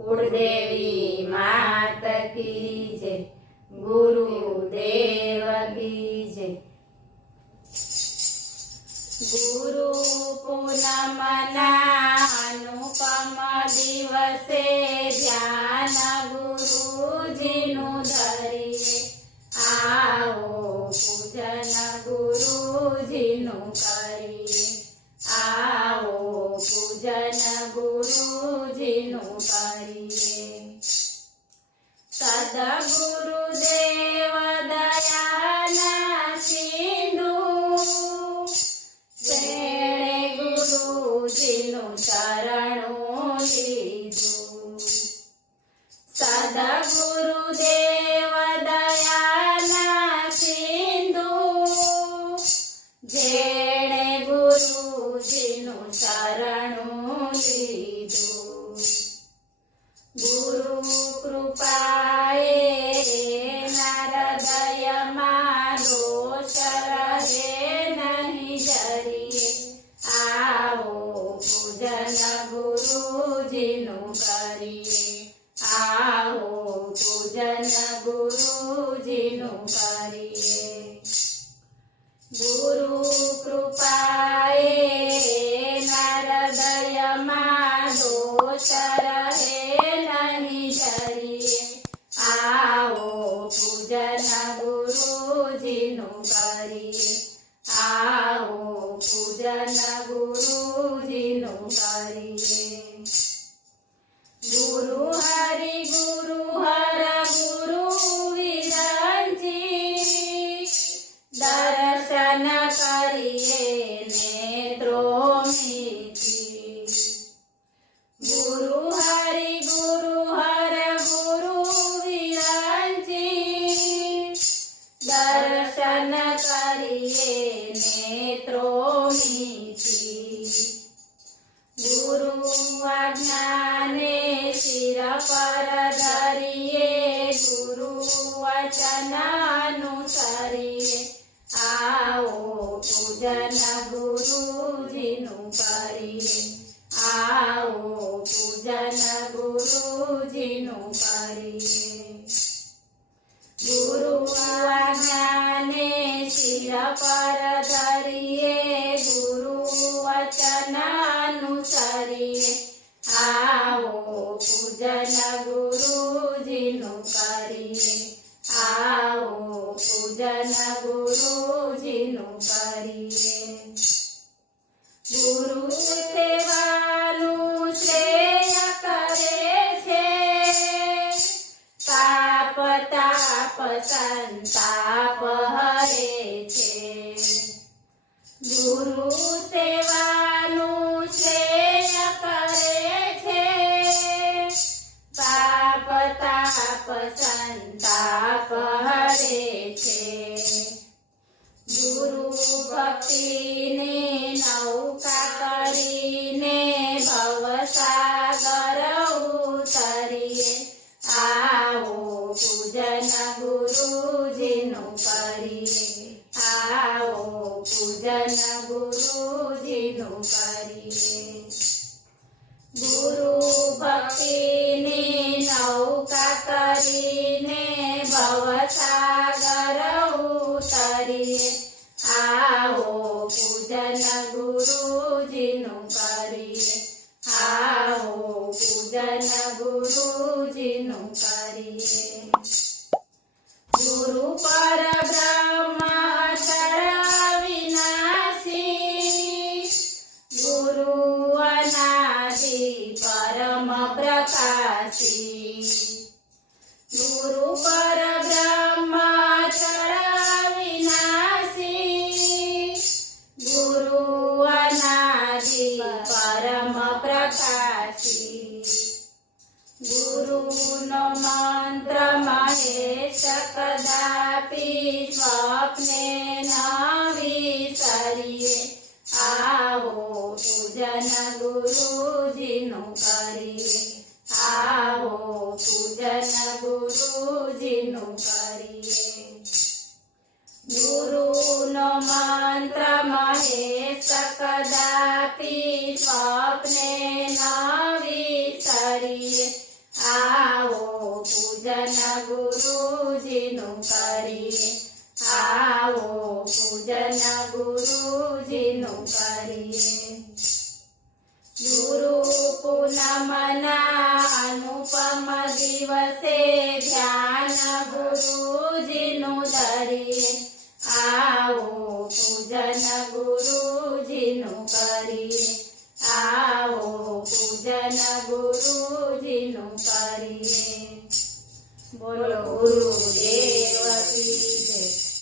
कुलदेवी मात की जय, गुरुदेव की जय। गुरु पूनमना अनुपम दिवसे ध्यान गुरुजीनु धरिए, आओ पूजन गुरुजीनु करिए, आओ पूजन गुरुजीनु करिए। सद्गुरुदेव दयाना सिंधु, जेणे गुरुजीनु शरणु लीधु। सद्गुरुदेव दयाना सिंधु, जेणे गुरुजीनु शरणु लीधु। गुरु कृपाए नारदय दोष रहे नहीं जरिए, आओ पूजन गुरुजीनु करिए, आओ पूजन गुरुजीनु करिए। गुरु कृपाए नारदय दोष रहे नहीं जरिए, आओ पूजन गुरुजीनु करिए, आओ पूजन गुरुजीनु करिए। गुरु हरि गुरु हर गुरु विरंची, दर्शन करिए नेत्रों मीठी। गुरु हरि गुरु हर गुरु विरंची, दर्शन करिए नेत्रों मीठी। गुरु आज्ञाने सिर पर धरिए, गुरु वचन अनुसरिए, आओ पूजन गुरुजीनु करिए, आओ पूजन गुरुजीनु करिए। गुरु आज्ञाने सिर पर धरिए, गुरु वचन अनुसरिए, आओ पूजन गुरुजीनु करिए, आओ पूजन गुरुजीनु करिए। गुरु सेवानु श्रेय करे छे, पाप ताप संताप हरे छे। गुरु सेवानु श्रेय करे छे, पाप ताप संताप हरे छे। गुरु भक्ति ने नौका करीने भवसागर उतरिए, आओ पूजन गुरुजीनु करिए, आओ पूजन गुरुजीनु करिए। गुरु भक्ति ने नौका करीने भवसागर उतरिए, आओ पूजन गुरुजीनु करिए, आओ पूजन गुरुजीनु करिए। गुरु पर ब्रह्म अक्षर अविनाशी, गुरु अनादि परम प्रकाशी। गुरु पर ब्रह्म अक्षर अविनाशी, गुरु अनादि परम प्रकाशी। गुरु नो मंत्र महेश कदापि स्वप्ने न विसरिए, आओ पूजन गुरुजीनु करिए, आओ पूजन गुरुजीनु करिए। गुरु नो मंत्र महेश कदापि स्वप्ने न विसरिए, આવો પૂજન ગુરુજીનું કરીએ આવો પૂજન ગુરુજીનું કરીએ ગુરુ પૂનમના અનુપમ દિવસે ધ્યાન ગુરુજીનું ધરીએ આવો પૂજન ગુરુજીનું કરીએ